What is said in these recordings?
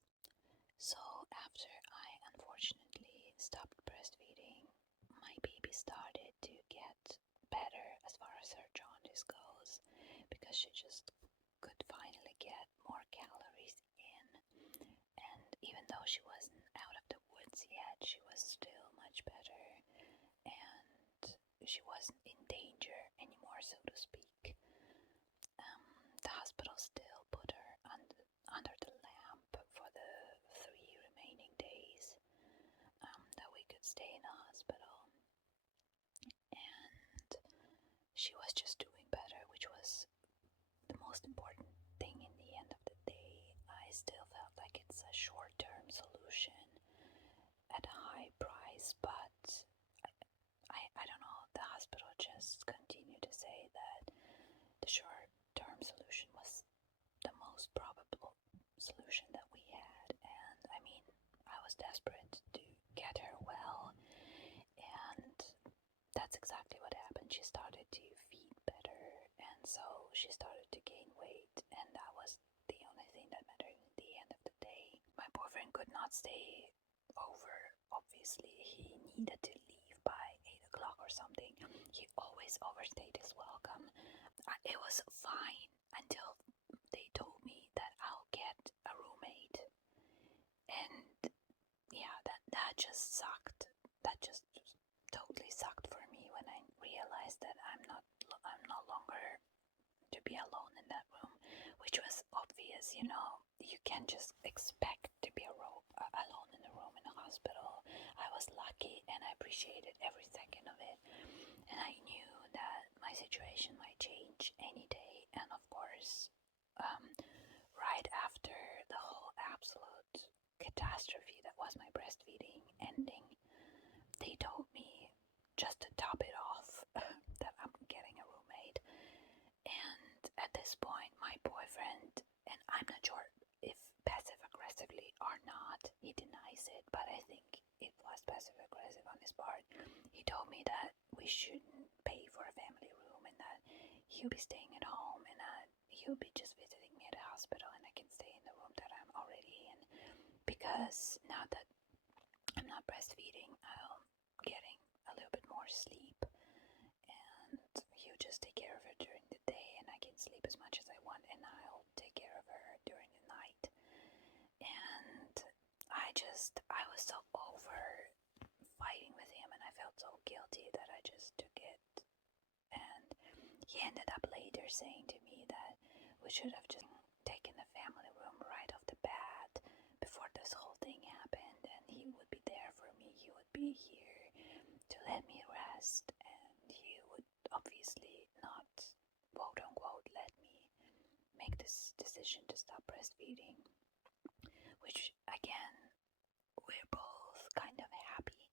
years. So after I unfortunately stopped breastfeeding, my baby started to get better as far as her jaundice goes, because she just could finally get more calories in. And even though she wasn't out of the woods yet, she was still much better, and she wasn't in danger anymore, so to speak. The hospital still put her under the lamp for the 3 remaining days that we could stay in the hospital, and she was just doing better, which was the most important thing in the end of the day. I still felt like it's a short-term solution at a high price, but I don't know, the hospital just continued to say that the short-term solution was the most probable solution that we had. And I mean, I was desperate to get her well, and that's exactly what happened. She started to feed better, and so she started to gain weight, and that was the only thing that mattered in the end of the day. My boyfriend could not stay over. Obviously, he needed to leave by 8 o'clock or something. He always overstayed his welcome. It was fine until they told me that I'll get a roommate, and yeah, that just sucked. That just totally sucked for me when I realized that I'm no longer to be alone in that room, which was obvious. You can't just expect to be alone in a room in a hospital. I was lucky, and I appreciated every second of it, and I knew that my situation might change any day. And of course, right after the whole absolute catastrophe that was my breastfeeding ending, they told me, just to top it off, that I'm getting a roommate. And at this point, my boyfriend, and I'm not sure if passive aggressively or not, he denies it, but I think it was passive aggressive on his part. He told me that we shouldn't pay for a family room, and that he'll be staying at home, and that he'll be just visiting me at the hospital, and I can stay in the room that I'm already in, because now that I'm not breastfeeding, I'm getting a little bit more sleep, and he'll just take care of her during the day, and I can sleep as much as I want, and I'll take care of her during the night. And I was so over fighting with him, and I felt so guilty that I just took it. And he ended up later saying to me that we should have just taken the family room right off the bat before this whole thing happened, and he would be there for me. He would be here to let me rest, and he would obviously not, quote unquote, let me make this decision to stop breastfeeding, which again, we're both kind of happy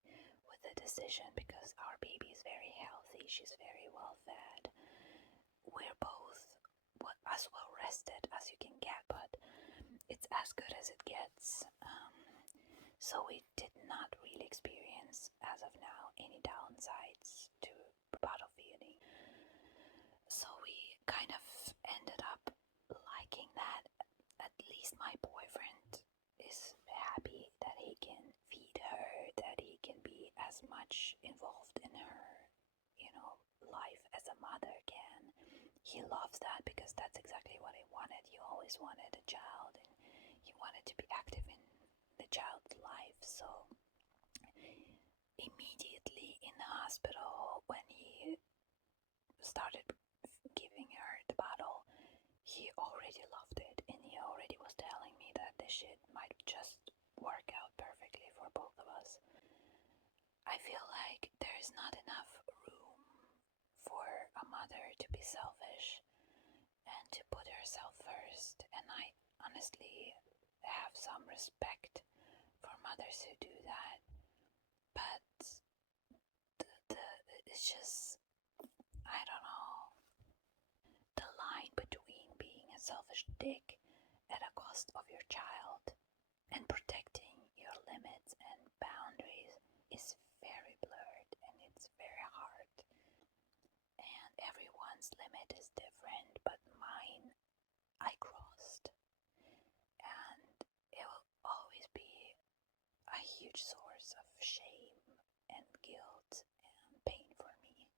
with the decision, because our baby is very healthy, she's very well fed, we're both as well rested as you can get, but it's as good as it gets. So we did not really experience, as of now, any downsides to bottle feeding. So we kind of ended up liking that. At least my boyfriend is happy that he can feed her, that he can be as much involved in her, life as a mother can. He loves that, because that's exactly what he wanted. He always wanted a child, and he wanted to be active in the child's life. So immediately in the hospital, when he started giving her the bottle, he already loved it, and he already was telling me that this shit might just work out perfectly for both of us. I feel like there's not enough room for a mother to be selfish and to put herself first, and I honestly have some respect for mothers who do that, but it's just, I don't know, the line between being a selfish dick at a cost of your child and protecting your limits and boundaries is very blurred, and it's very hard, and everyone's limit is different, but mine I crossed, and huge source of shame and guilt and pain for me.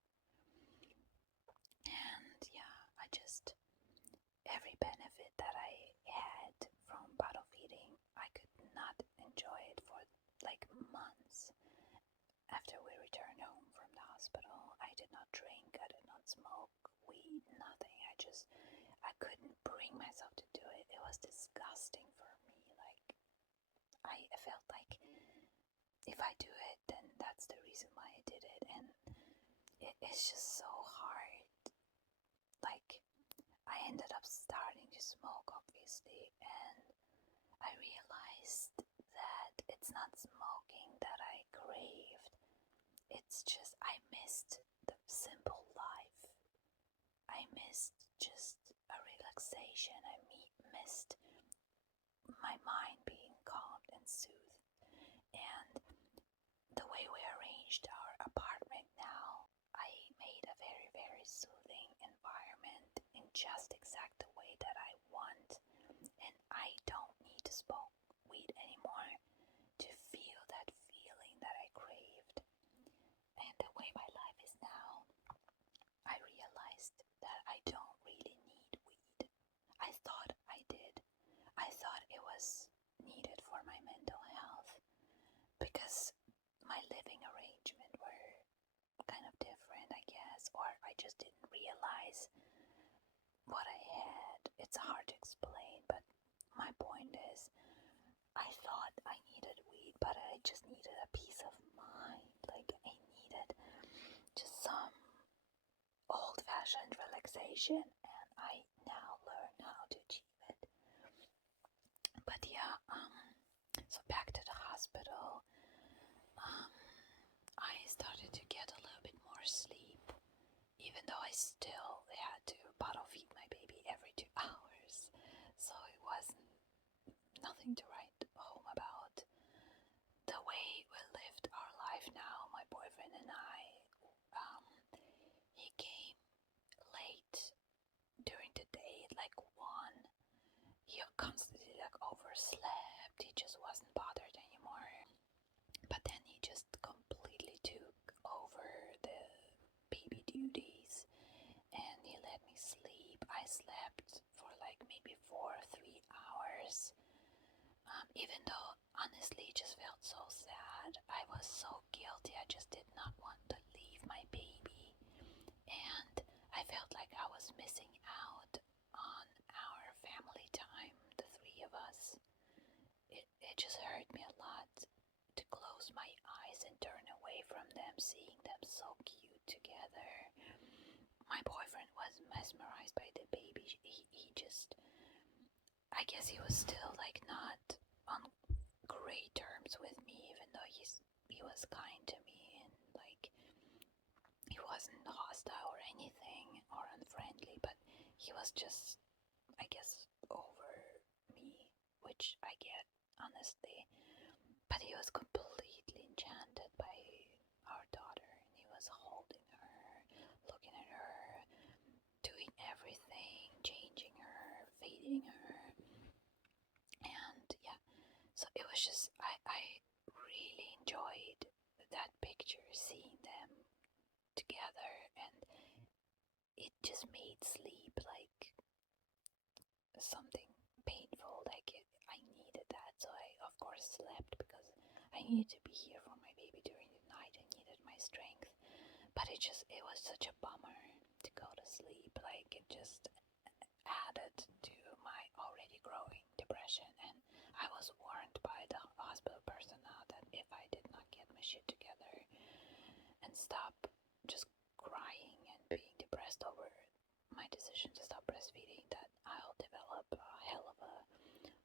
And yeah, every benefit that I had from bottle feeding, I could not enjoy it for like months. After we returned home from the hospital, I did not drink, I did not smoke weed, nothing. I couldn't bring myself to do it. It was disgusting for me. Like, I felt like if I do it, then that's the reason why I did it. And it's just so hard. Like, I ended up starting to smoke, obviously, and I realized that it's not smoking that I craved. It's just, I missed the simple life. I missed just a relaxation. I missed my mind being calmed and soothed. And the way we arranged our apartment now, I made a very, very soothing environment in just exact the way that I want. And I don't need to smoke weed anymore to feel that feeling that I craved. And the way my life is now, I realized that I don't really need weed. I thought I did. I thought it was needed for my mental health because my living arrangement were kind of different, I guess, or I just didn't realize what I had. It's hard to explain, but my point is, I thought I needed weed, but I just needed a peace of mind. Like, I needed just some old-fashioned relaxation, and I now learn how to achieve it. But yeah, so back to the hospital, I started to get a little bit more sleep, even though I still had to bottle feed my baby every 2 hours. So it wasn't nothing to write home about. The way we lived our life now, my boyfriend and I, he came late during the day, like 1. He constantly like overslept. He just wasn't bothered anymore. But then he just completely took over the baby duties and he let me sleep. I slept for like maybe 4 or 3 hours. Even though honestly it just felt so sad. I was so guilty. I just did not want to leave my baby. And I felt like I was missing out on our family time, the 3 of us. It just hurt me a lot to close my eyes and turn away from them, seeing them so cute together. My boyfriend was mesmerized by the baby. He just, I guess he was still like not on great terms with me, even though he was kind to me and like he wasn't hostile or anything or unfriendly, but he was just, I guess, over me, which I get, honestly. But he was completely enchanted by our daughter, and he was holding her, looking at her, doing everything, changing her, feeding her. And yeah, so it was just, I really enjoyed that picture, seeing them together, and it just made sleep like something painful. Like I needed that, so I of course slept because I needed to be here for my baby during the night. I needed my strength, but it was such a bummer to go to sleep. Like it just added to my already growing depression, and I was warned by the hospital personnel that if I did not get my shit together and stop just crying and being depressed over my decision to stop breastfeeding, that I'll develop a hell of a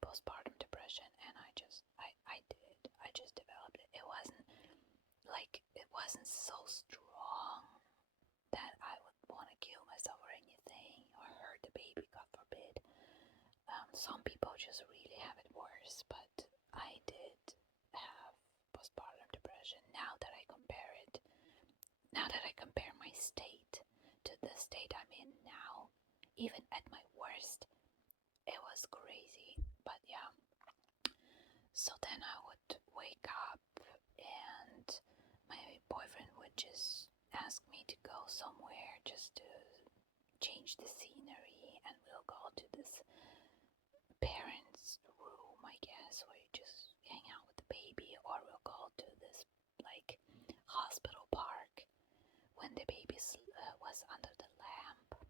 postpartum depression. And I did. I just developed it. It wasn't so strong that I would want to kill myself or anything or hurt the baby, God forbid. Some people just really have it worse, but I did have postpartum depression. Now that I compare my state to the state I'm in now, even at my worst, it was crazy. But yeah, so then I would wake up change the scenery and we'll go to this parents' room, I guess, where you just hang out with the baby, or we'll go to this like hospital park when the baby was under the lamp.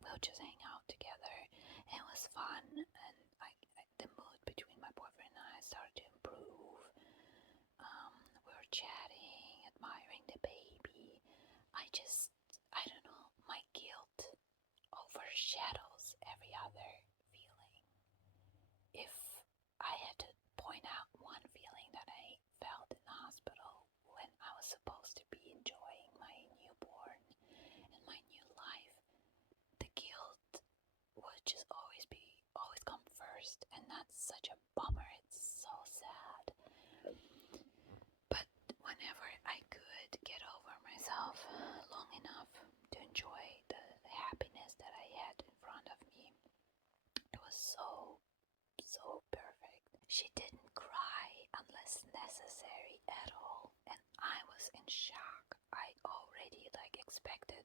We'll just hang out together. It was fun, and the mood between my boyfriend and I started to improve. We were chatting, admiring the baby. I don't know, my guilt overshadows every other feeling. If I had to point out one feeling that I felt in the hospital when I was supposed to be enjoying my newborn and my new life, the guilt would just always come first, and that's such a bummer. It's so sad. But whenever I could get over myself long enough to enjoy the happiness that I had in front of me, it was so perfect. She didn't cry unless necessary at all, and I was in shock. I already expected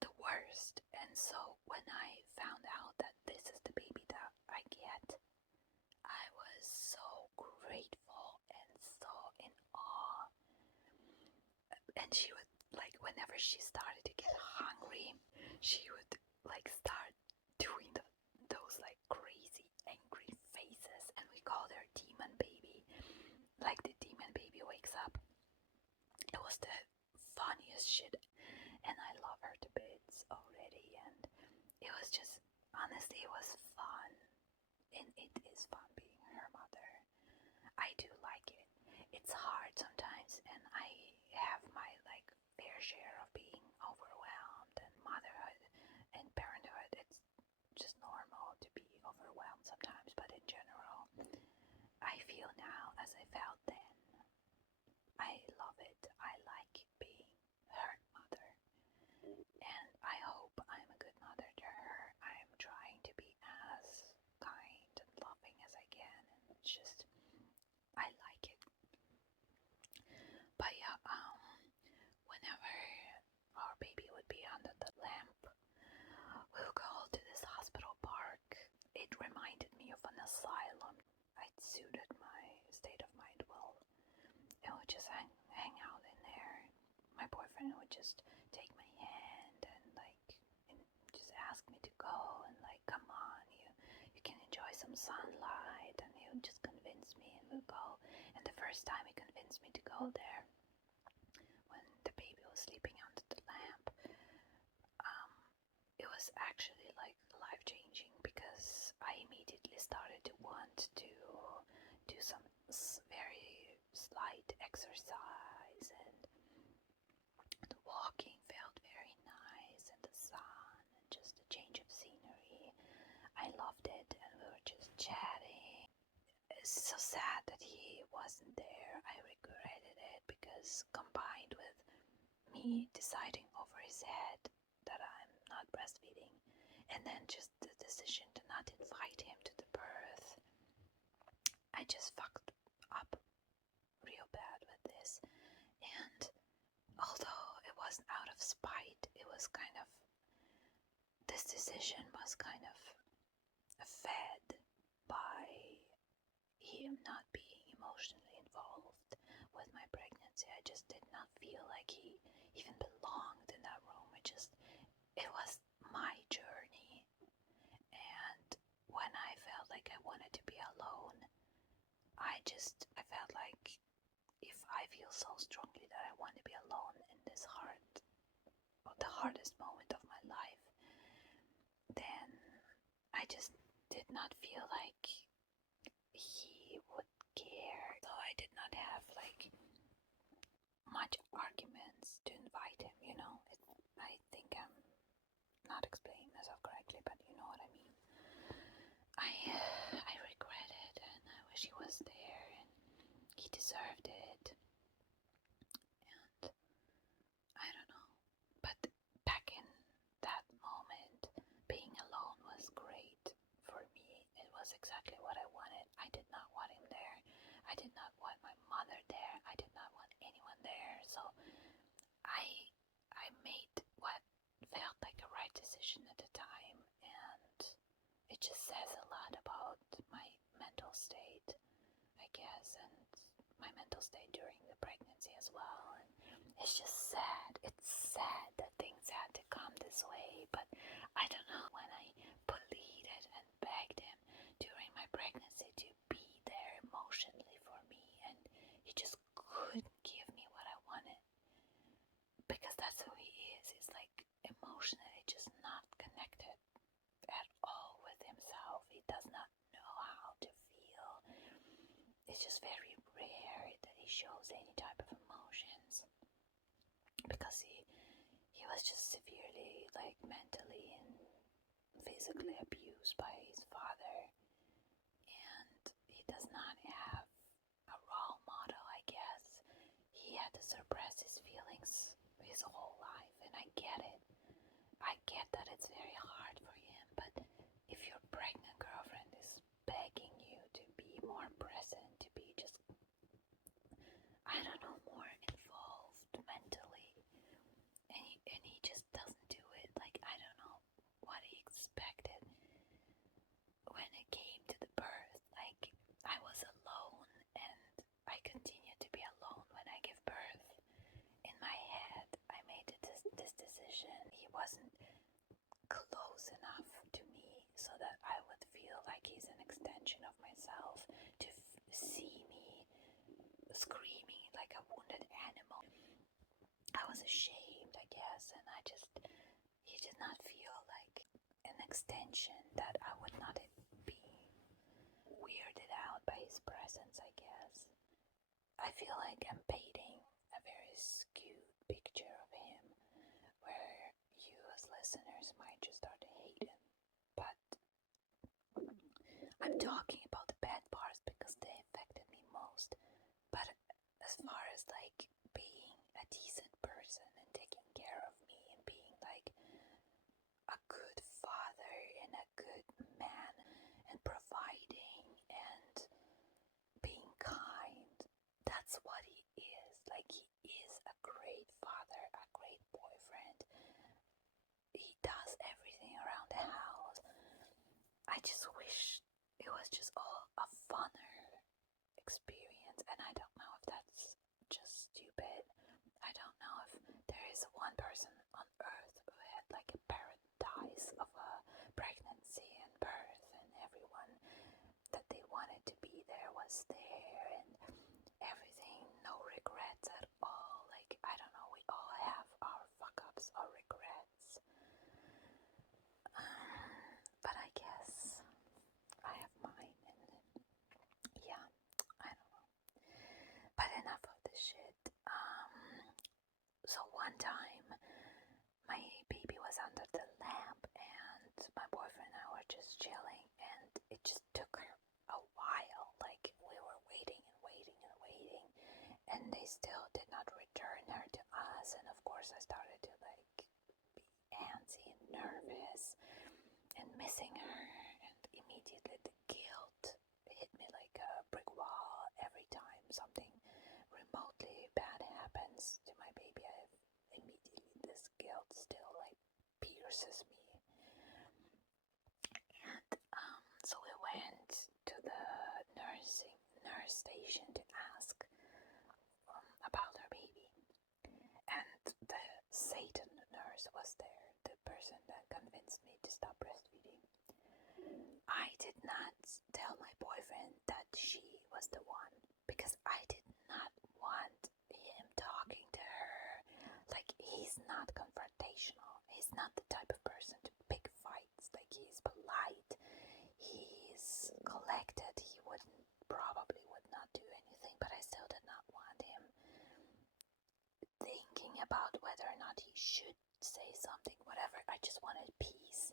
the worst, and so when I found out that this is the baby that I get, I was so grateful and so in awe. And she would, whenever she started to get hungry, she would start doing those crazy angry faces, and we called her demon baby. Like the demon baby wakes up. It was the funniest shit, and I love her to bits already, and it was just, honestly, it was fun, and it is fun being her mother. I do like it. It's hard sometimes, and I have my fair share of being overwhelmed, and motherhood and parenthood, it's just normal to be overwhelmed sometimes, but in general, I feel now as I felt then. I love it. I like being her mother, and I hope I'm a good mother to her. I'm trying to be as kind and loving as I can, and it's just, I like it. But yeah, whenever our baby would be under the lamp, we'll go to this hospital park. It reminded me of an asylum. It suited my state of mind well. And would just hang out in there. My boyfriend would just take my hand and and just ask me to go, and come on, you can enjoy some sunlight, and he would just convince me, and we'll go. And the first time he convinced me to go there, when the baby was sleeping under the lamp, it was actually life-changing, because I immediately started to want to do some very slight exercise, and the walking felt very nice, and the sun, and just a change of scenery. I loved it, and we were just chatting. It's so sad that he wasn't there. I regretted it, because combined with me deciding over his head that I'm not breastfeeding, and then just the decision to not invite him to the birth, I just fucked up real bad with this. And although it wasn't out of spite, it was this decision was fed by him not being emotionally involved with my pregnancy. I just did not feel like he even belonged in that room. It was my journey, and when I felt like I wanted to be alone, I felt like if I feel so strongly that I want to be alone in this the hardest moment of my life, then I just did not feel like he would care. So I did not have much arguments to invite him, I think I'm not explaining myself correctly, but you know what I mean. I regret it, and I wish he was there, and he deserved it. And I don't know, but back in that moment, being alone was great for me. It was exactly what I wanted. I did not want him there. I did not want my mother there. I did not want anyone there. So I made what felt like a decision at the time, and it just says a lot about my mental state, I guess, and my mental state during the pregnancy as well. And it's just sad. It's sad that things had to come this way, but I don't know, when I pleaded and begged him during my pregnancy to be there emotionally for me, and he just couldn't give me what I wanted, because that's who he is. He's like emotionally just not connected at all with himself. He does not know how to feel. It's just very rare that he shows any type of emotions, because he was just severely, like, mentally and physically abused by his father, and he does not have a role model, I guess. He had to suppress his feelings his whole life, and I get it. I get that it's very hard for him, but if your pregnant girlfriend is begging you to be more present, to be just, I don't know, more involved mentally, and he just doesn't do it, like, I don't know what he expected when it came to the birth. Like, I was alone, and I continue to be alone when I give birth. In my head, I made this decision. He wasn't close enough to me so that I would feel like he's an extension of myself, to see me screaming like a wounded animal. I was ashamed, I guess, and he did not feel like an extension, that I would not be weirded out by his presence, I guess. I feel like I'm painting a very skewed picture of him, where you as listeners might just start to hate him, but I'm talking about the bad parts because they affected me most. But as far as, like, being a decent person and taking care of me and being like a good father and a good man and providing and being kind, that's what he is. Like, he is a great father, a great boyfriend. He does everything around the house. I just wish it was just all a funner experience, and I don't know if that's just stupid. I don't know if there is one person on earth who had like a paradise of a pregnancy and birth, and everyone that they wanted to be there was there, and everything, no regrets at all. Like, I don't know, we all have our fuck-ups, our regrets. But I guess I have mine, and yeah, I don't know. But enough of this shit. So one time, my baby was under the lamp, and my boyfriend and I were just chilling, and it just took a while. Like, we were waiting and waiting and waiting, and they still did not return her to us. And of course, I started to, like, be antsy and nervous and missing her, and immediately the guilt hit me like a brick wall. Every time something remotely bad happens to my baby, immediately this guilt still, like, pierces me. And so we went to the nurse station to ask about her baby, and the Satan nurse was there, the person that convinced me to stop breastfeeding. I did not tell my boyfriend that she was the one, because I did not want him talking to her. Like, he's not confrontational. He's not the type of person to pick fights. Like, he's polite. He's collected. He probably would not do anything, but I still did not want him thinking about whether or not he should say something, whatever. I just wanted peace.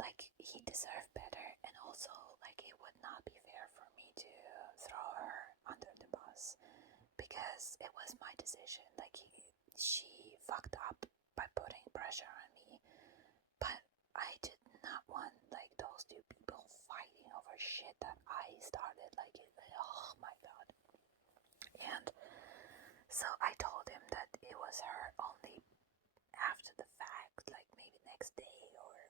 Like, he deserved better, and also, like, it would not be fair for me to throw her under the bus, because it was my decision. Like, she fucked up by putting pressure on me, but I did not want, like, those two people fighting over shit that I started. Like, oh my god. And so I told him that it was her only after the fact, like maybe next day or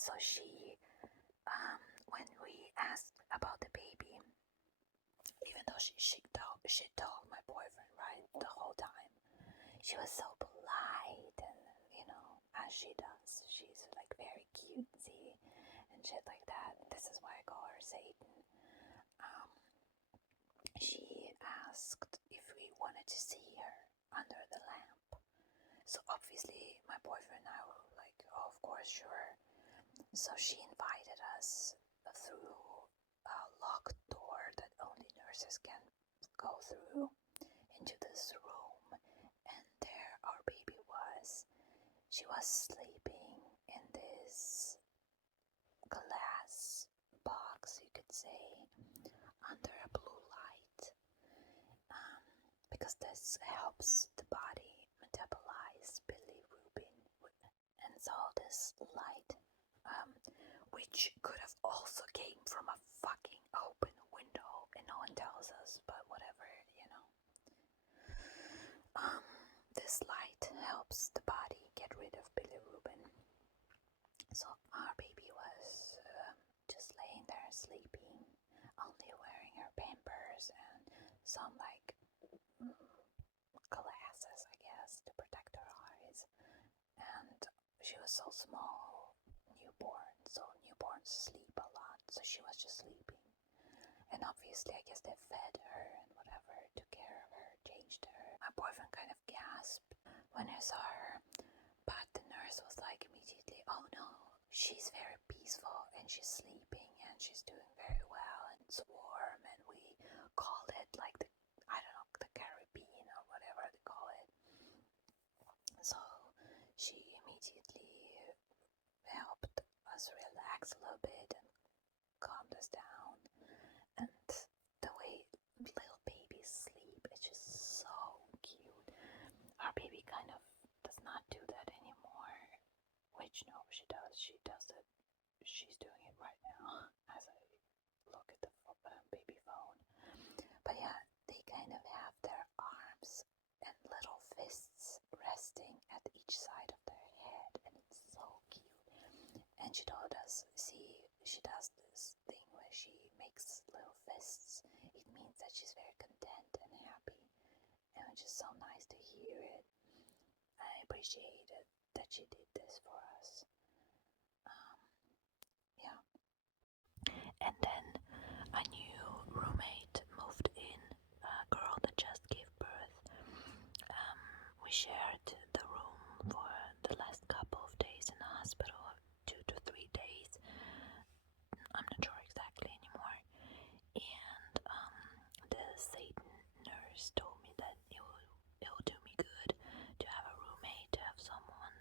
So she, when we asked about the baby, even though she told my boyfriend, right, the whole time, she was so polite and, as she does, she's like very cutesy and shit like that. This is why I call her Satan. She asked if we wanted to see her under the lamp. So obviously my boyfriend and I were like, oh, of course, sure. So she invited us through a locked door that only nurses can go through into this room, and there our baby was. She was sleeping in this glass box, you could say, under a blue light, because this helps the body metabolize bilirubin. And so this light, which could have also came from a fucking open window, and no one tells us, but whatever, this light helps the body get rid of bilirubin. So our baby was just laying there sleeping, only wearing her pampers and some glasses, I guess, to protect her eyes. And she was so small, newborn, so newborns sleep a lot, so she was just sleeping. And obviously, I guess they fed her and whatever, took care of her, changed her. My boyfriend kind of gasped when I saw her, but the nurse was like immediately, oh no, she's very peaceful and she's sleeping and she's doing very well and it's warm, and we called it like the Caribbean or whatever they call it. So she immediately helped us relax a little bit and calmed us down. And the way little babies sleep is just so cute. Our baby kind of does not do that anymore, which no, she does. She does it. She's doing it right now as I look at the baby phone. But yeah, they kind of have their arms and little fists resting at each side of their head, and it's so cute. And she told us, see, she does this thing where she makes little fists. It means that she's very content and happy, and it's just so nice to hear it. I appreciate it that she did this for us. Yeah. And then a new roommate moved in, a girl that just gave birth. We shared the room for the last couple of days in the hospital, 2 to 3 days. I'm not sure exactly anymore. And the Satan nurse told me that it will do me good to have a roommate, to have someone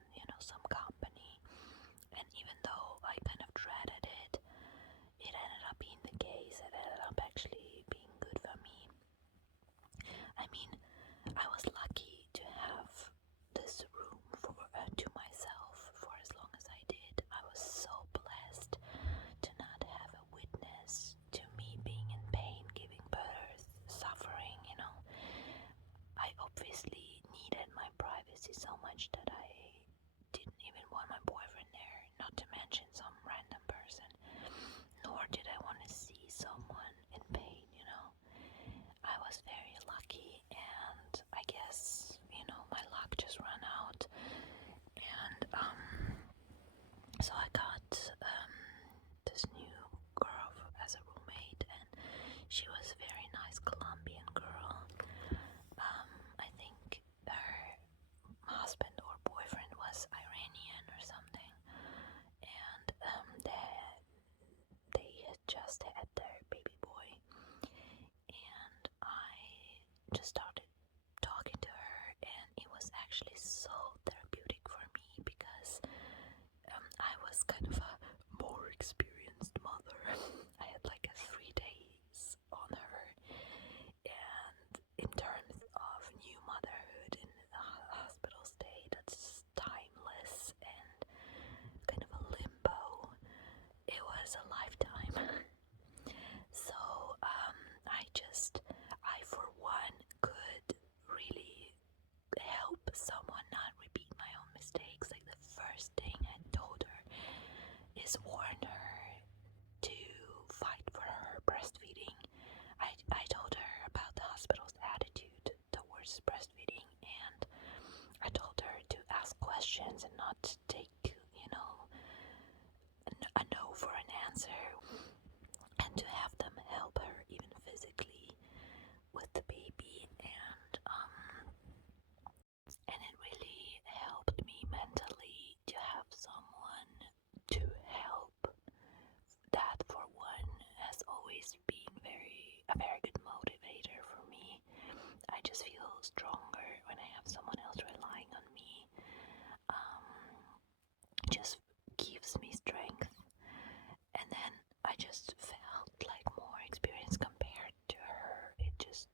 just felt like more experience compared to her. It just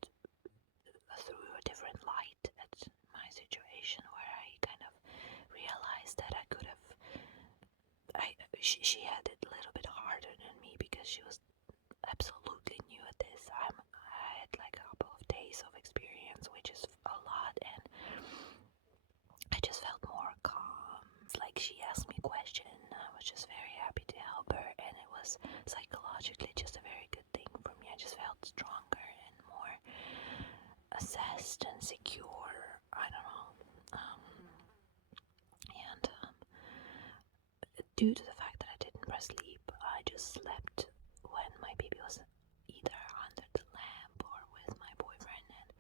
threw a different light at my situation, where I kind of realized that I could have. She had it a little bit harder than me because she was absolutely new at this. I had like a couple of days of experience, which is a lot, and I just felt more calm. It's like she asked me a question, I was just very happy to help her, and it was psychologically just a very good thing for me. I just felt stronger and more assessed and secure. I don't know. And due to the fact that I didn't press sleep, I just slept when my baby was either under the lamp or with my boyfriend, and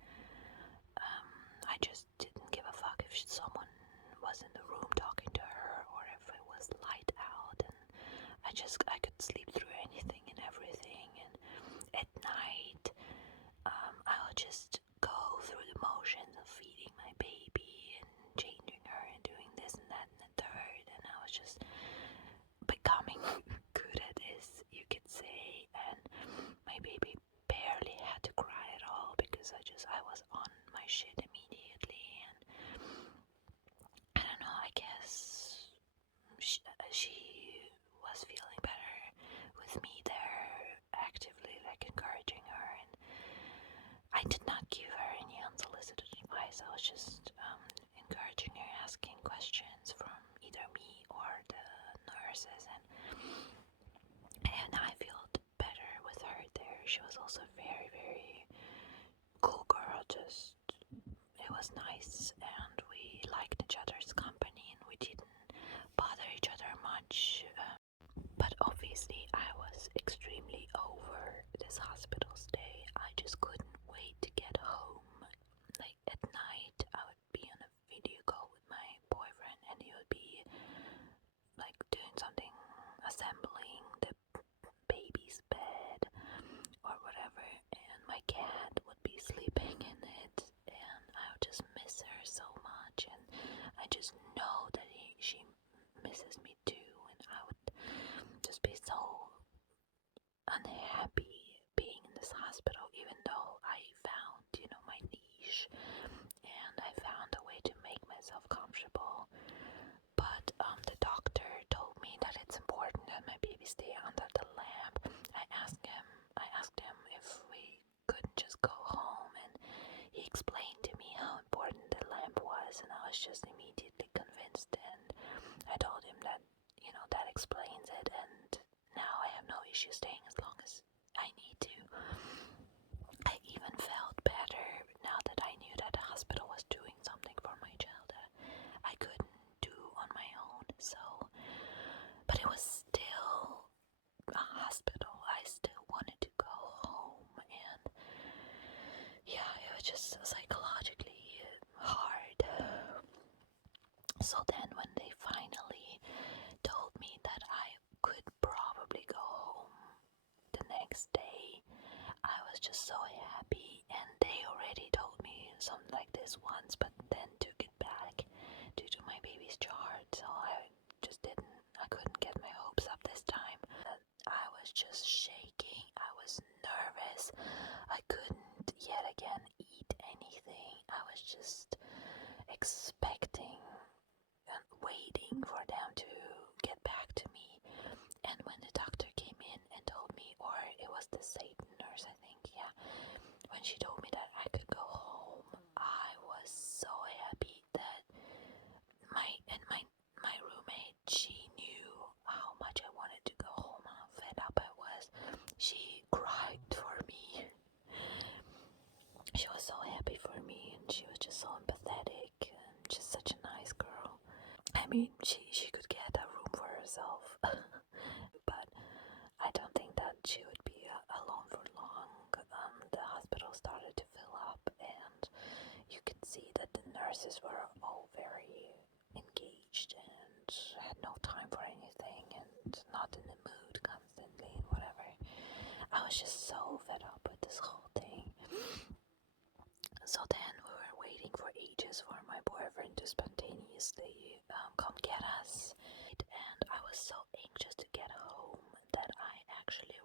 I just didn't give a fuck if someone was in the room talking to her or if it was light out, and I could sleep through anything and everything. And at night, I would just go through the motions of feeding my baby and changing her and doing this and that and the third, and I was just becoming good at this, you could say. And my baby barely had to cry at all because I was on my shit immediately. And I don't know, I guess she was feeling better with me there, actively like encouraging her. And I did not give her any unsolicited advice. I was just encouraging her, asking questions from either me or the nurses, and I felt better with her there. She was also very, very cool girl. Just, it was nice, and we liked each other's company, and we didn't bother each other much. But obviously, I was extremely over this hospital stay. I just couldn't wait to get home. Like at night, I would be on a video call with my boyfriend, and he would be like doing something, assembling the baby's bed or whatever, and my cat would be sleeping in it, and I would just miss her so much, and I just know that she misses me too, and I would just be so unhappy being in this hospital, even though I found, my niche, and I found a way to make myself comfortable. But the doctor told me that it's important that my baby stay under the lamp. I asked him if we couldn't just go home, and he explained to me how important the lamp was, and I was just immediately convinced, and I told him that, that explains it, and now I have no issue staying as long as I need to. I even felt better now that I knew that the hospital was doing something for my child that I couldn't do on my own. So, but it was still a hospital. I still wanted to go home, and yeah, it was just psychologically hard. So then when they finally told me that I could probably go home the next day, I was just so happy. And they already told me something like this once, but then took it back due to my baby's chart, so I couldn't get my hopes up this time. I was just shaking, I was nervous, I couldn't yet again eat anything. I was just expecting and waiting for them to get back to me. And when the doctor came in and told me, or it was the Satan nurse, I think, yeah, when she told me that I could go home, I was so happy that my roommate, she knew how much I wanted to go home, how fed up I was. She cried for me. She was so happy for me, and she was just so empathetic, and just such a nice girl. I mean, she could get a room for herself, but I don't think that she would be alone for long. The hospital started to fill up, and you could see that the nurses were all very engaged and had no time for anything, and not in the mood constantly and whatever. I was just so fed up with this whole thing. So then we were waiting for ages for my boyfriend to spontaneously come get us, and I was so anxious to get home that I actually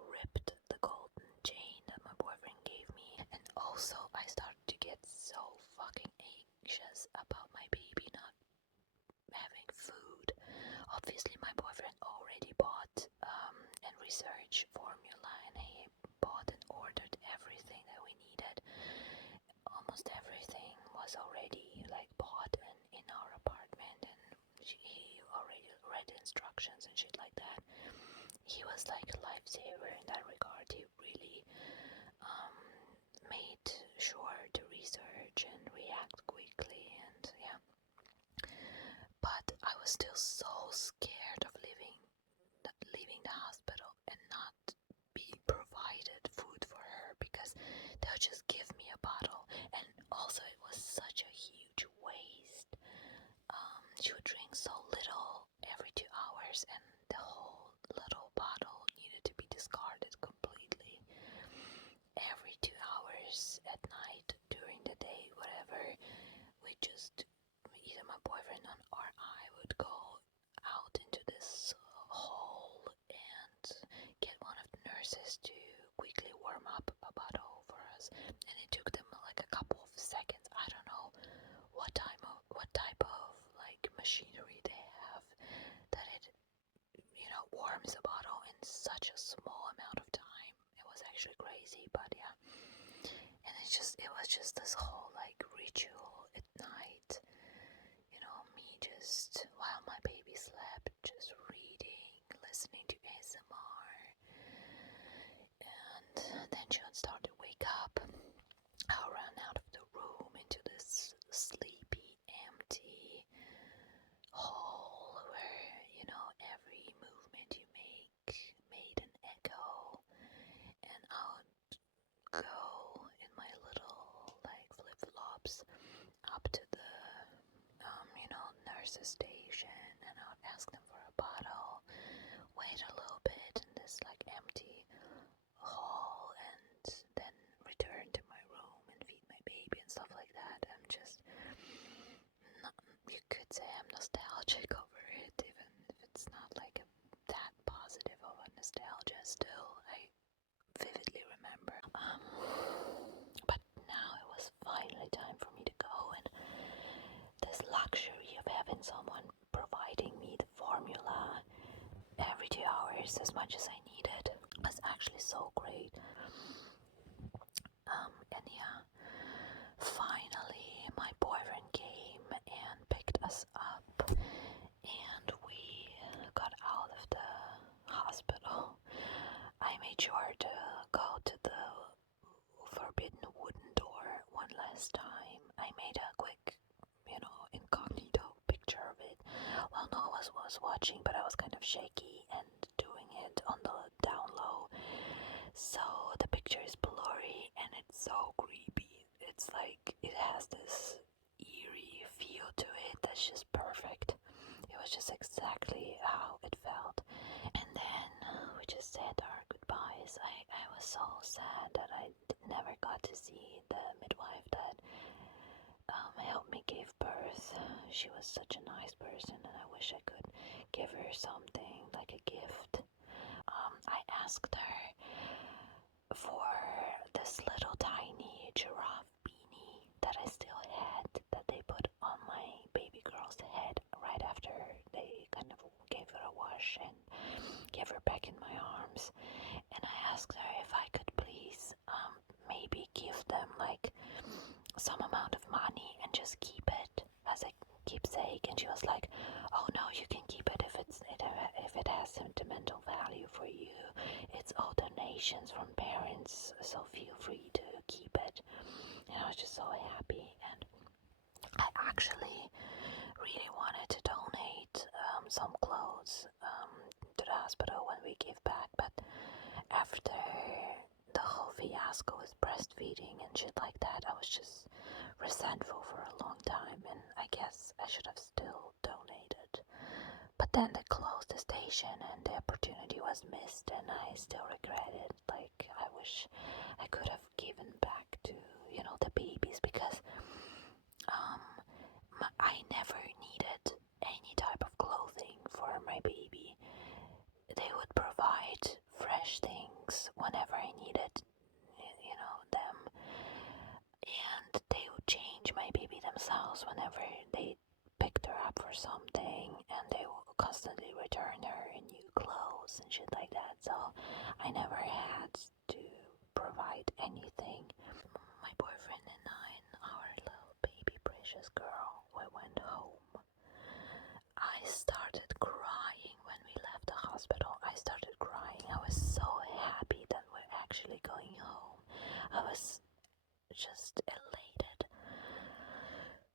was already like bought in our apartment, and he already read the instructions and shit like that. He was like a lifesaver in that regard. He really made sure to research and react quickly, and yeah. But I was still so scared of leaving the hospital and not be provided food for her, because they'll just give me a bottle, and also it was such a huge waste. She would drink so little every 2 hours, and the whole little bottle needed to be discarded completely every 2 hours at night, during the day, whatever. We just, either my boyfriend or I would go out into this hall and get one of the nurses to quickly warm up a bottle for us, and it took them like a couple of seconds. I don't know what type of like machinery they have that it, warms a bottle in such a small amount of time. It was actually crazy, but yeah. And it was just this whole like ritual at night, me just, while my baby slept, just reading, listening to ASMR, and then she would start to wake up. I'll run out of the room into this sleepy, empty hall where, every movement you make made an echo, and I would go in my little like flip-flops up to the nurse's station, and I would ask them for a bottle, wait a little bit in this like empty hall, and then return to my room and feed my baby and stuff like that. I'm just, you could say I'm nostalgic over it, even if it's not like that positive of a nostalgia. Still, I vividly remember. But now it was finally time for me to go, and this luxury of having someone providing me the formula every 2 hours as much as I needed was actually so great. And yeah, finally my boyfriend came and picked us up, and we got out of the hospital. I made sure to go to the forbidden wooden door one last time. I made a quick, incognito picture of it while no one was watching, but I was kind of shaky and doing it on the down low, so the picture is blurry and it's so creepy. It's like it has this eerie feel to it that's just perfect. It was just exactly how it felt. And then we just said our goodbyes. I was so sad that I never got to see the midwife that helped me give birth. She was such a nice person, and I wish I could give her something like a gift. I asked her for this little tiny giraffe beanie that I still had, that they put on my baby girl's head right after they kind of gave her a wash and gave her back in my arms. And I asked her if I could please maybe give them like some amount of money and just keep it as a keepsake. And she was like, "Oh no, you can keep it if it has sentimental value for you. It's all donations from parents, so feel free to keep it." And I was just so happy, and I actually really wanted to donate some clothes to the hospital when we give back, but after the whole fiasco with breastfeeding and shit like that, I was just resentful for a long time, and I guess I should have still donated. But then they closed the station and the opportunity was missed, and I still regret it. Like, I wish I could have given back to, the babies, because I never needed any type of clothing for my baby. They would provide fresh things whenever I needed, them, and they would change my baby themselves whenever they picked her up for something, and they would constantly return her in new clothes and shit like that, so I never had to provide anything. My boyfriend and I and our little baby hospital, I started crying. I was so happy that we're actually going home. I was just elated.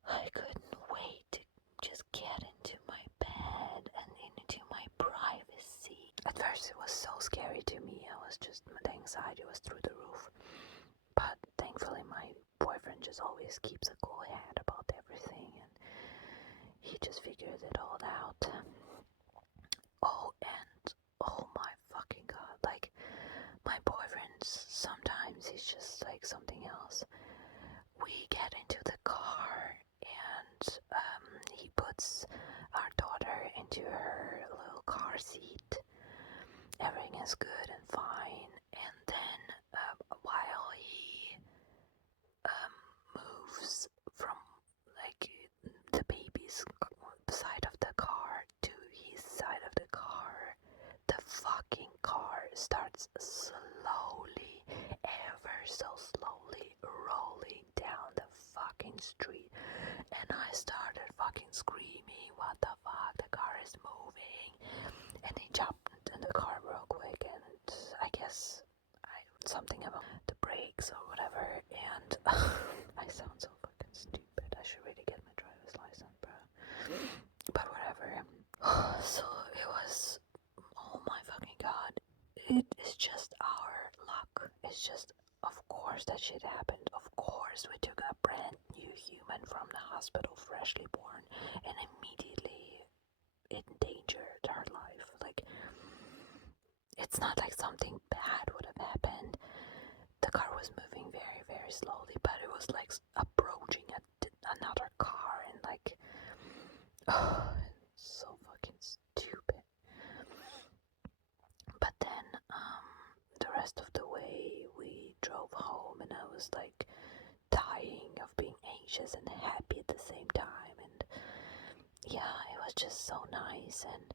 I couldn't wait to just get into my bed and into my privacy. At first it was so scary to me. The anxiety was through the roof. But thankfully my boyfriend just always keeps a cool head about everything, and he just figured it all out. Oh my fucking god, like, my boyfriend, sometimes he's just like something else. We get into the car and he puts our daughter into her little car seat. Everything is good and fine, and then while he moves from like the baby's side of the car to his side of the car, the fucking car starts slowly, ever so slowly, rolling down the fucking street, and I started fucking screaming, what the fuck, the car is moving, and he jumped in the car real quick, and I guess something about the brakes or whatever, and I sound so fucking stupid. I should really get my driver's license, bro. But whatever. So it was, oh my fucking god. It is just our luck. It's just, of course that shit happened. Of course we took a brand new human from the hospital, freshly born, and immediately endangered her life. Like, it's not like something bad would have happened. The car was moving very, very slowly, but it was like approaching another car, and like, oh, it's so fucking stupid. But then, the rest of the way we drove home, and I was like dying of being anxious and happy at the same time, and yeah, it was just so nice. And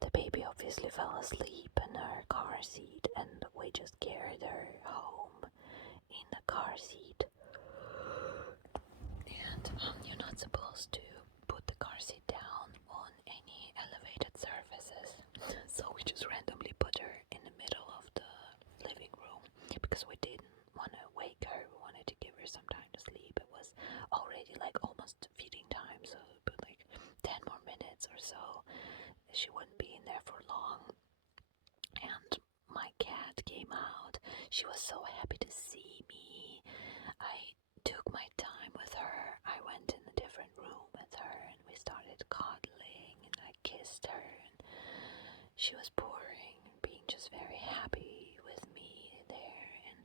the baby obviously fell asleep in her car seat, and we just carried her home in the car seat. And you're not supposed to put the car seat down on any elevated surfaces, so we just randomly put her in the middle of the living room because we didn't want to wake her. We wanted to give her some time to sleep. It was already like almost feeding time, so we put like 10 more minutes or so. She wouldn't be in there for long. And my cat came out. She was so happy to see me. I took my time with her. I went in a different room with her, and we started cuddling, and I kissed her, and she was purring, being just very happy with me there. And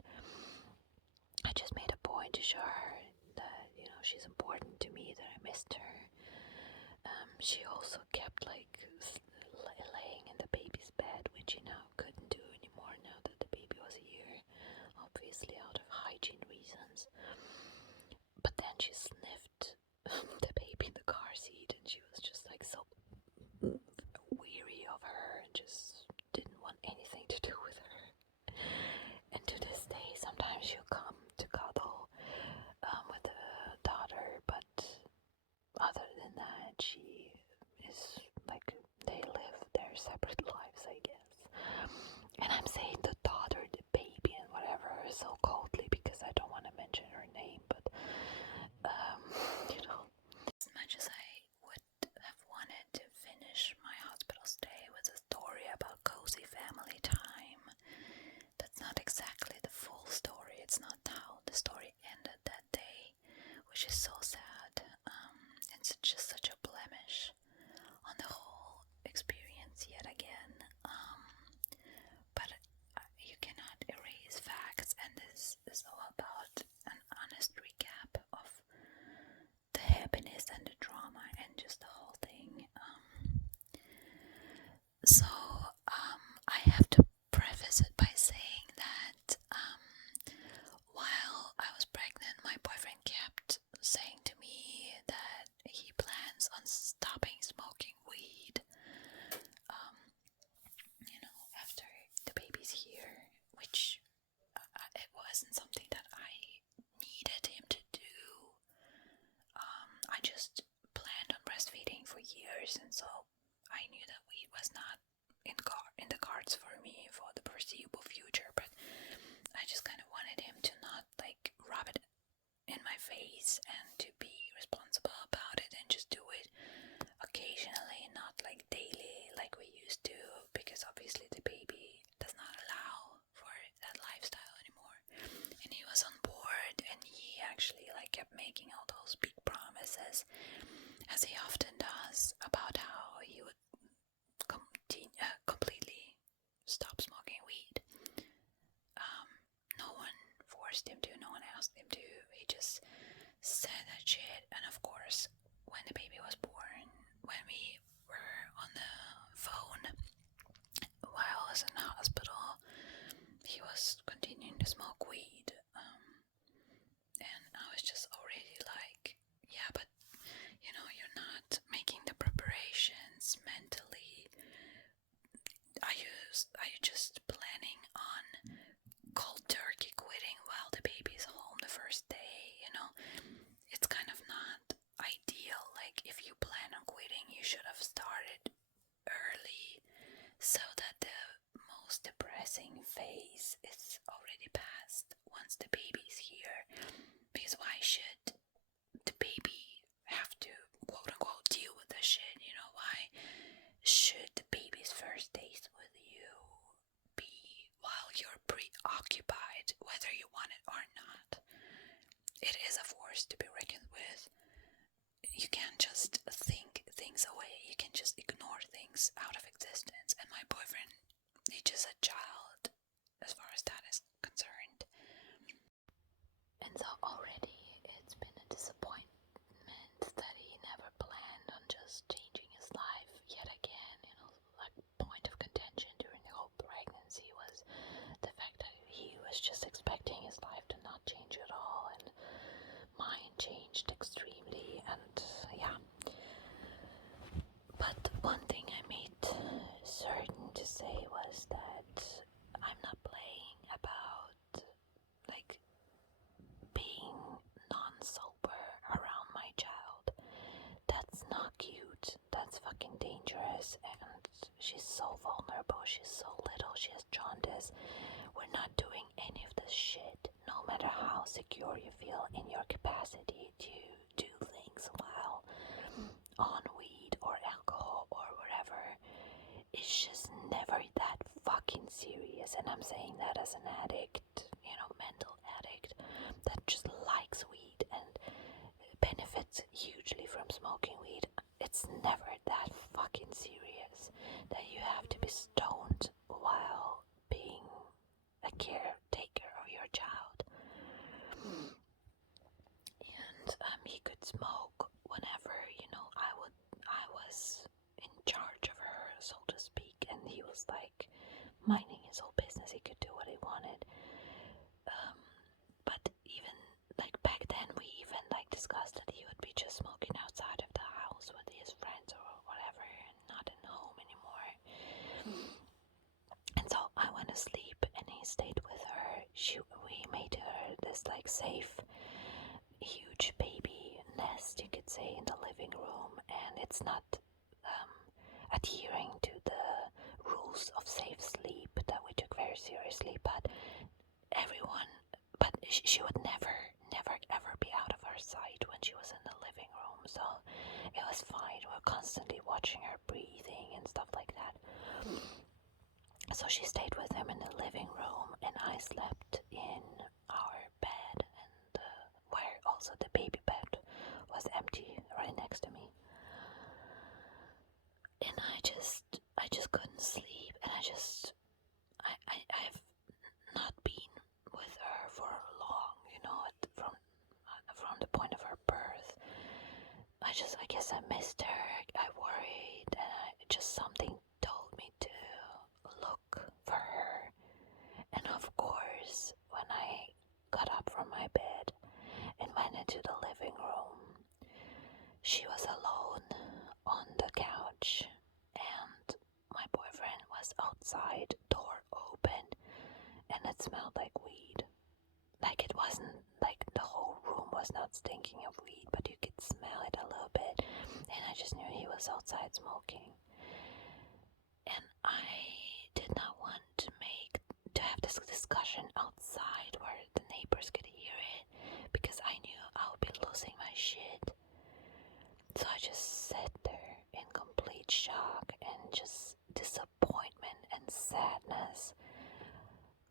I just made a point to show her that, you know, she's important to me, that I missed her. She also kept like laying in the baby's bed, which, you know, couldn't do anymore now that the baby was here, obviously out of hygiene reasons. But then she sniffed the baby in the car seat, and she was just like so weary of her and just didn't want anything to do with her. And to this day, sometimes she'll come to cuddle with the daughter, but other than that, she is like, they live their separate lives, I guess. And I'm saying the daughter, the baby, and whatever so coldly because I don't want to mention her name, but babies and to be responsible about it and just do it occasionally, not like daily like we used to, because obviously the baby does not allow for that lifestyle anymore. And he was on board, and he actually like kept making all those big promises, as he often does, about how he would completely stop smoking weed. No one forced him to, no one asked him to, he just said that shit. And of course, when the baby was born, when we were on the phone while I was in the hospital, he was continuing to smoke weed. And I was just already like, yeah, but you know, you're not making the preparations mentally. Are you just planning on cold turkey quitting while the baby's home the first day? You know, it's kind of not ideal. Like, if you plan on quitting, you should have started early so that the most depressing phase is already past once the baby's here. Because why should the baby have to quote unquote deal with the shit? You know, why should the baby's first days with you be while you're preoccupied, whether you want it or not? It is a force to be reckoned with. You can't just think things away, you can just ignore things out of existence. And my boyfriend, he's just a child as far as that is concerned. And so already it's been a disappointment that he never planned on just changing his life yet again. You know, like, point of contention during the whole pregnancy was the fact that he was just expecting his life to not change at all, and mine changed extremely. And yeah, but one thing I made certain to say was that I'm not playing about like being non-sober around my child. That's not cute. That's fucking dangerous. And she's so vulnerable. She's so little. She has jaundice. We're not doing any of this shit. No matter how secure you feel in your capacity to do things while on weed or alcohol or whatever, it's just never that fucking serious. And I'm saying that as an addict, you know, mental addict that just likes weed and benefits hugely from smoking weed. It's never that fucking serious that you have to be stoned while being a caretaker of your child. And he could smoke whenever, you know, I was in charge of her, so to speak, and he was like minding his whole business. He could do what he wanted. But even like back then, we even like discussed that he would be just smoking outside of the house with his friends or whatever, and not in home anymore. And so I went to sleep, and he stayed with her. We made her this like safe, huge baby nest, you could say, in the living room, and it's not adhering to the rules of safe sleep that we took very seriously, but she would never ever be out of our sight when she was in the living room, so it was fine. We were constantly watching her breathing and stuff like that. So she stayed with him in the living room, and I slept in our bed, and where also the baby bed was empty right next to me. And I just couldn't sleep, and I've not been with her for long, you know, from the point of her birth. I guess I missed her. I worried, and just something told me to look for her. And of course, when I got up from my bed and went into the living room, she was alone on the couch, and my boyfriend was outside, door open, and it smelled like weed. Like, it wasn't like the whole room was not stinking of weed, but you could smell it a little bit, and I just knew he was outside smoking. And I did not want to have this discussion outside where the neighbors could hear it, because I knew I would be losing So I just sat there in complete shock and just disappointment and sadness,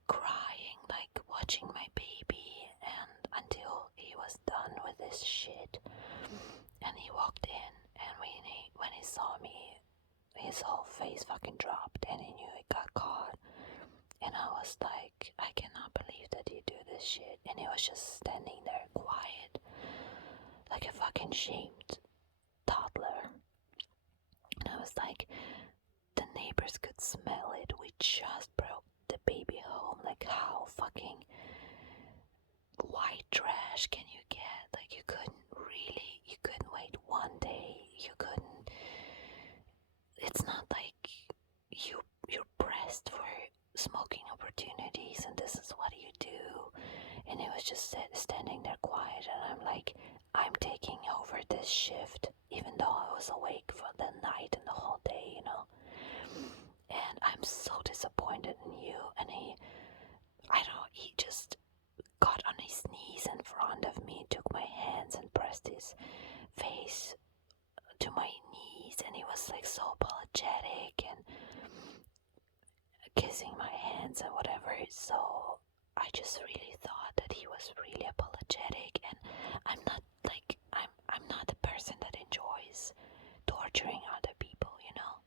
crying, like watching my baby, and until he was done with this shit. And he walked in, and when he saw me, his whole face fucking dropped, and he knew he got caught. And I was like, I cannot believe that you do this shit. And he was just standing there quiet, like a fucking shamed toddler. And I was like, the neighbors could smell it. We just brought the baby home. Like, how fucking white trash can you get? Like, you couldn't wait one day. You couldn't. It's not like you're pressed for smoking opportunities and this is what you do. And he was just standing there quiet, and I'm like, I'm taking over this shift, even though I was awake for the night and the whole day, you know. And I'm so disappointed in you. And he just got on his knees in front of me, took my hands and pressed his face to my knees, and he was like so apologetic and kissing my hands and whatever. So I just really thought that he was really apologetic, and I'm not the person that enjoys torturing other people, you know.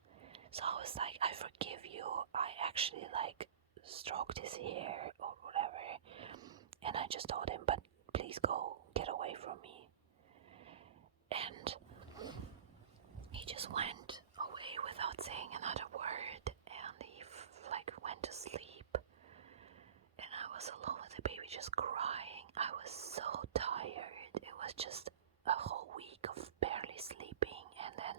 So I was like, I forgive you. I actually like stroked his hair or whatever, and I just told him, but please go, get away from me. And he just went away without saying another word, and he went to sleep. And I was alone with the baby just crying. I was so tired. It was just a whole week of barely sleeping, and then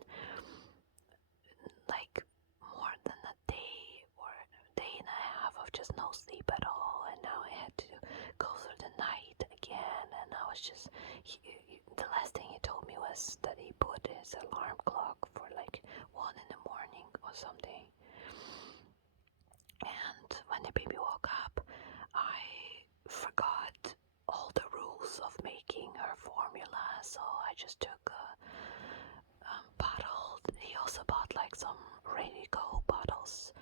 like more than a day or a day and a half of just no sleep at all. And now I had to go through the night again, and I was just the last thing he told me was that he put his alarm clock for like 1 a.m. or something. And when the baby woke up, I forgot all the rules of making her formula, so I just took a bottle. He also bought like some ready-to-go bottles,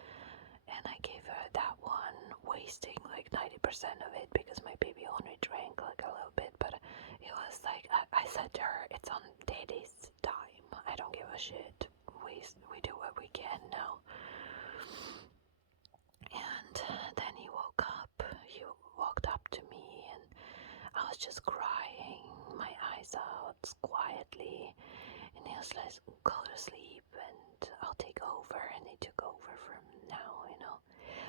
and I gave her that one, wasting like 90% of it because my baby only drank like a little bit. But it was like, I said to her, it's on Daddy's time. I don't give a shit. We do what we can now. And then he woke up. He walked up to me, and I was just crying my eyes out quietly. And he was like, go to sleep and I'll take over. And he took over from now, you know.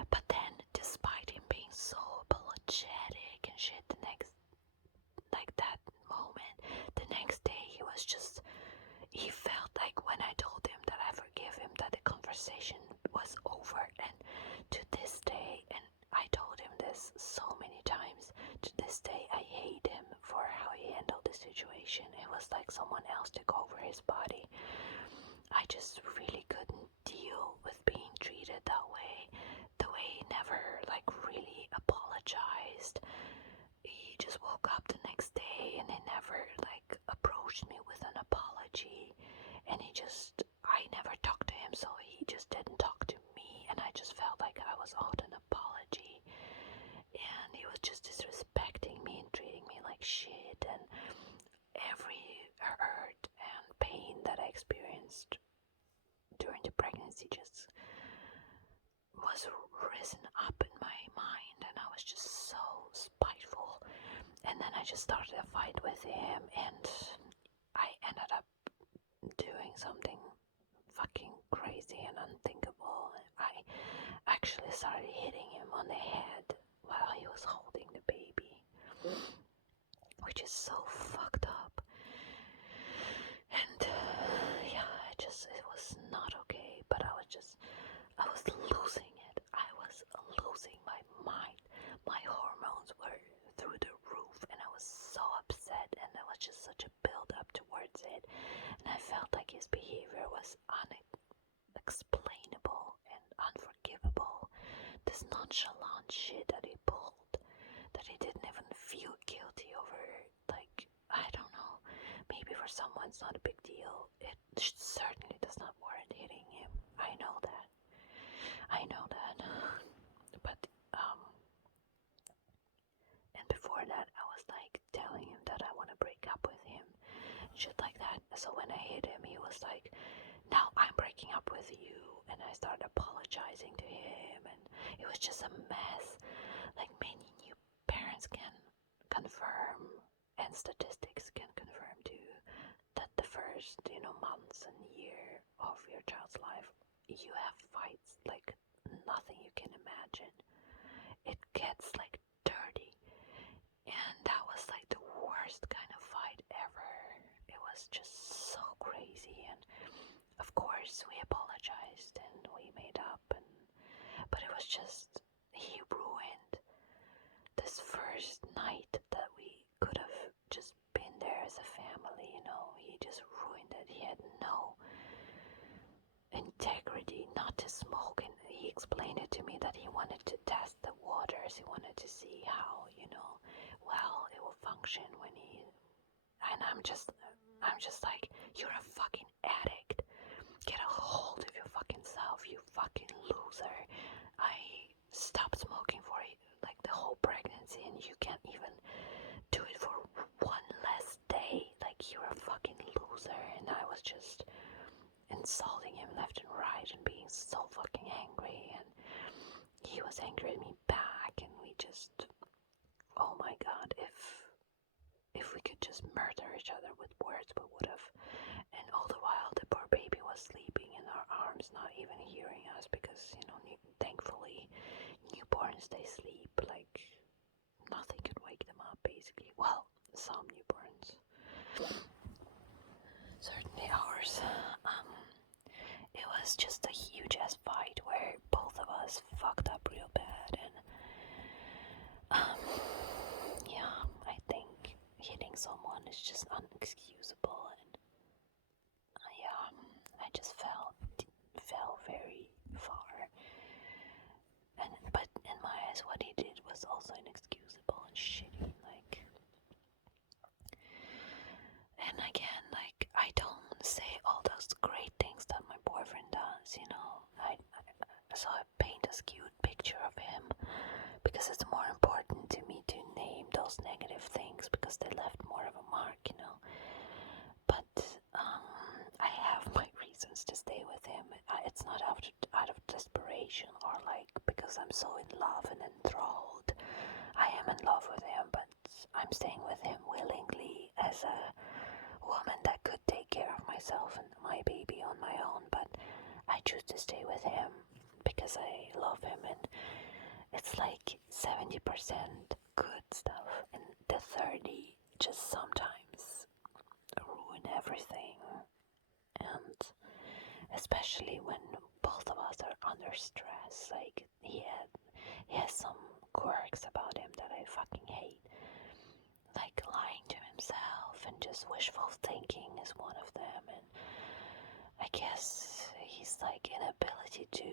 But then, despite him being so apologetic and shit, that moment, the next day he felt like when I told him that I forgive him, that the conversation was over. And to this day, and I told him this so many times, to this day I hate him for how he handled the situation. It was like someone else took over his body. I just really couldn't deal with being treated that way. The way he never like really apologized. He just woke up the next day and he never like approached me with an apology. And I never talked to him, so he just didn't talk to me, and I just felt like I was owed an apology. And he was just disrespecting me and treating me like shit, and every hurt and pain that I experienced during the pregnancy just was risen up in my mind, and I was just so spiteful. And then I just started a fight with him, and I ended up doing something fucking crazy and unthinkable. I actually started hitting him on the head while he was holding the baby, which is so fucked up. And yeah, it was not okay. But I was losing it. I was losing my mind. My hormones were through the roof, and I was so upset, and there was just such a build up towards it. And I felt like his behavior was unexplainable and unforgivable. This nonchalant shit that he pulled, that he didn't even feel guilty over. Like, I don't know, maybe for someone's not a big deal, it certainly does not warrant hitting him. I know that. But, and before that, I was like telling him that I want to break up with him, shit like that. So when I hit him, he was like, now I'm breaking up with you. And I started apologizing to him, and it was just a mess. Like many new parents can confirm, and statistics can confirm too, that the first, months and year of your child's life, you have fights like nothing you can imagine. It gets like dirty, and that was like the worst kind of fight ever. It was just so crazy, and of course we apologized and we made up, but it was just, he ruined this first night that we could have just been there as a family. He just ruined it. He had no integrity not to smoke, and he explained it to me that he wanted to test the waters. He wanted to see how, well, it will function when he, and I'm just like, you're a fucking addict. Get a hold of your fucking self, you fucking loser. I stopped smoking for like the whole pregnancy, and you can't even do it for one less day. Like, you're a fucking loser. And I was just insulting him left and right and being so fucking angry, and he was angry at me back, and we just, oh my god, if we could just murder each other with words, we would have. And all the while the poor baby was sleeping in our arms, not even hearing us, because thankfully newborns, they sleep like nothing can wake them up, basically. Well, some newborns, certainly ours. It was just a huge ass fight where both of us fucked up real bad, and yeah, I think hitting someone is just unexcusable, and yeah, I just fell very far, but in my eyes, what he did was also inexcusable and shitty. Like, and again, like, I don't say all those great things that my boyfriend does. So I paint a skewed picture of him because it's more important to me to name those negative things because they left more of a mark. But I have my reasons to stay with him. It's not out of desperation or like because I'm so in love and enthralled. I am in love with him, but I'm staying with him willingly as a woman that could take care of myself and my baby on my own. But I choose to stay with him because I love him, and it's like 70% good stuff, and the 30 just sometimes ruin everything. And especially when both of us are under stress, like he has some quirks about him that I fucking hate, like lying to himself, and just wishful thinking is one of them. And I guess he's like inability to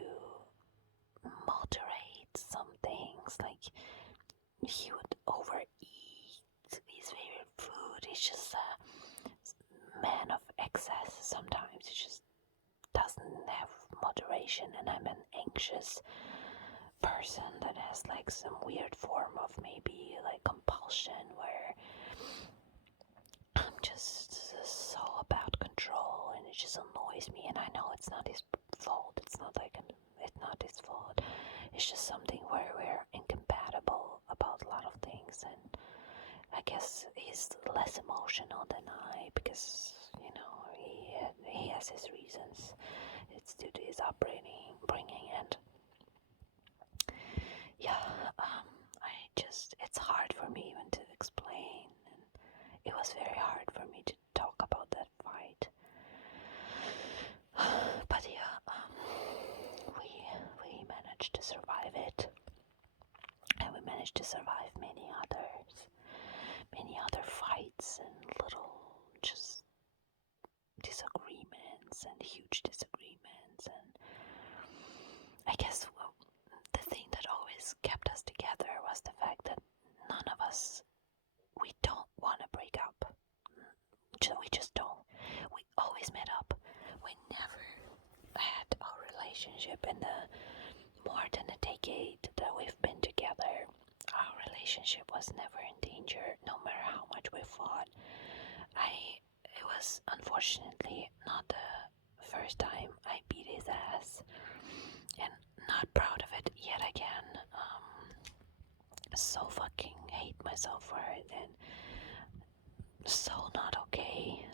moderate some things, like he would overeat his favorite food. He's just a man of excess sometimes. He just doesn't have moderation, and I'm an anxious person that has like some weird form of maybe like compulsion where I'm just so about control, and it just annoys me. And I know it's not his fault. It's not his fault. It's just something where we're incompatible about a lot of things, and I guess he's less emotional than I, because he has his reasons. It's due to his upbringing, and yeah, it's hard for me even to explain, and it was very hard for me to talk about that fight. But yeah, we managed to survive it, and we managed to survive many other fights and little just disagreements and huge disagreements. And I guess the thing that always kept us together was the fact that none of us, we don't want to break up. We just don't. relationship. In the more than a decade that we've been together, our relationship was never in danger, no matter how much we fought. It was unfortunately not the first time I beat his ass, and not proud of it yet again. So fucking hate myself for it, and so not okay.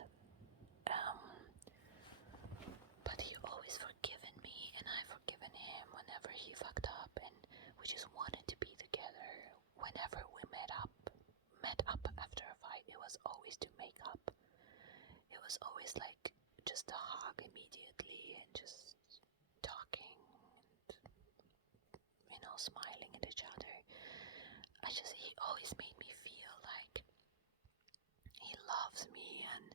But he always forgiven me, and I forgiven him whenever he fucked up, and we just wanted to be together. Whenever we met up after a fight, it was always to make up. It was always like just a hug immediately, and just talking, and smiling at each other. He always made me feel like he loves me, and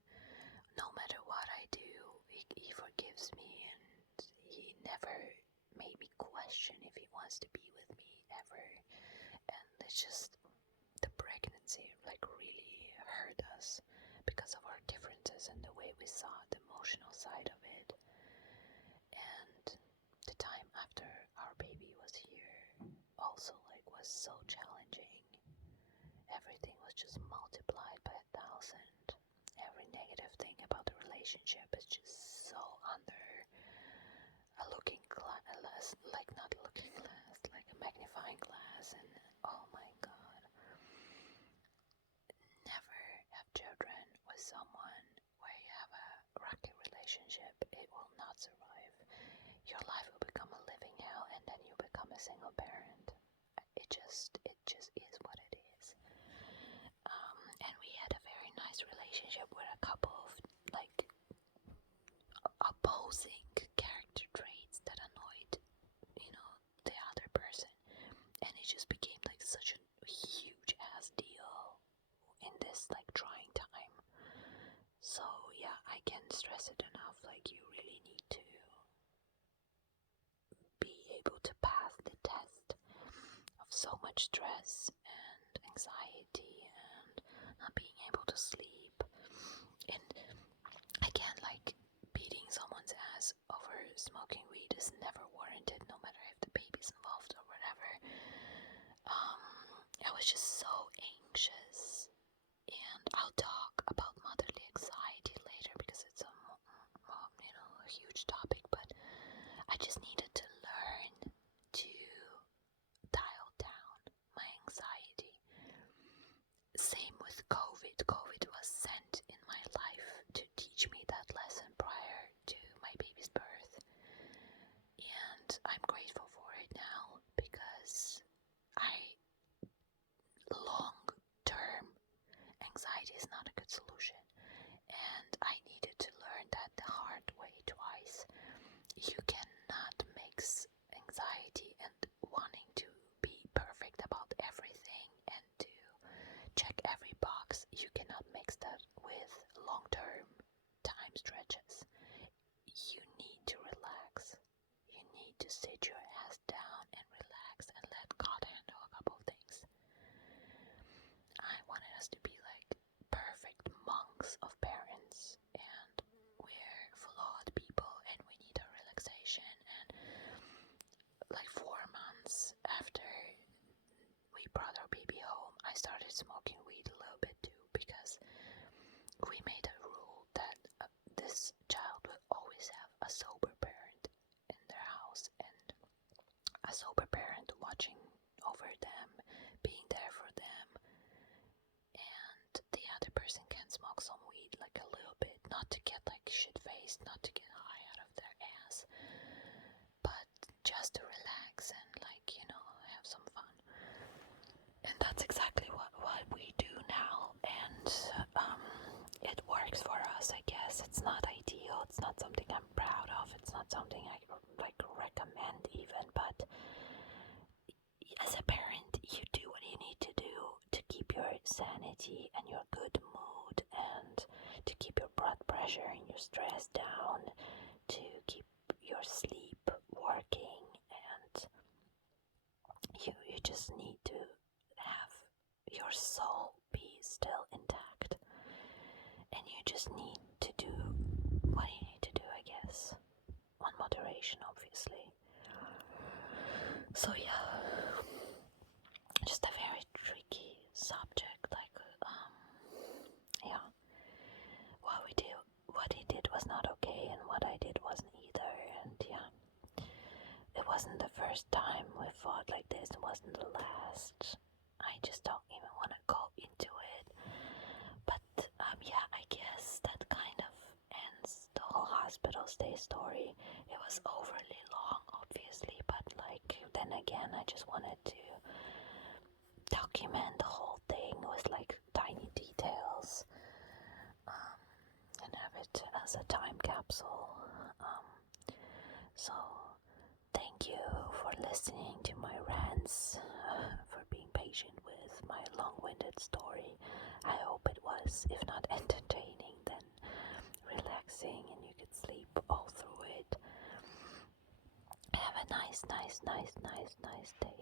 no matter what I do, he forgives me, and he never made me question if he wants to be with me ever. And it's just, the pregnancy really hurt us because of our differences and the way we saw the emotional side of it. And the time after our baby was here also was so challenging. Everything was just multiplied by 1,000. Every negative thing about the relationship is just so under a looking glass, like not a looking glass, like a magnifying glass. And oh my god, never have children with someone where you have a rocky relationship. It will not survive. Your life will become a living hell, and then you become a single parent. It just is what it is. And we had a very nice relationship with a couple of opposing character traits that annoyed, the other person, and it just became such a huge ass deal in this trying time. So yeah, I can't stress it enough. You really need to be able to pass the test of so much stress and anxiety and not being able to sleep. And again, beating someone's ass over smoking weed is never warranted, no matter if the baby's involved or whatever. I was just so anxious, and I'll talk about motherly anxiety later because it's a huge topic, but I just needed to learn to dial down my anxiety. Same with COVID. COVID was sent in my life to teach me that lesson prior to my baby's birth. And I'm grateful for it now, because long-term anxiety is not a good solution. And I needed to learn that the hard way twice. You cannot mix anxiety and wanting to be perfect about everything and to check every box. You cannot mix that with long-term time stretches. You need to relax. You need to sit your ass down and relax and let God handle a couple of things. I wanted us to be perfect monks of parents, and we're flawed people, and we need our relaxation. And 4 months after we brought our baby home, I started smoking weed a little bit too, because we made a rule that this child will always have a sober parent in their house, and a sober parent watching over them, being there for them. And the other person can smoke some weed, a little bit, not to get shit-faced, not to get high out of their ass, but just to relax and have some fun. And that's exactly what we do now, and it works for us, I guess. It's not ideal, it's not something I'm proud of, it's not something I recommend even, but as a parent, you do what you need to do to keep your sanity and your good mood, and to keep your blood pressure and your stress down, to keep your sleep working, and you just need to have your soul be still intact, and you just need to do what you need to do, I guess, on moderation, obviously. again and again. I just wanted to document the whole thing with like tiny details, and have it as a time capsule. So thank you for listening to my rants, for being patient with my long-winded story. I hope it was, if not entertaining, then relaxing and you could sleep all through it. Have a nice day.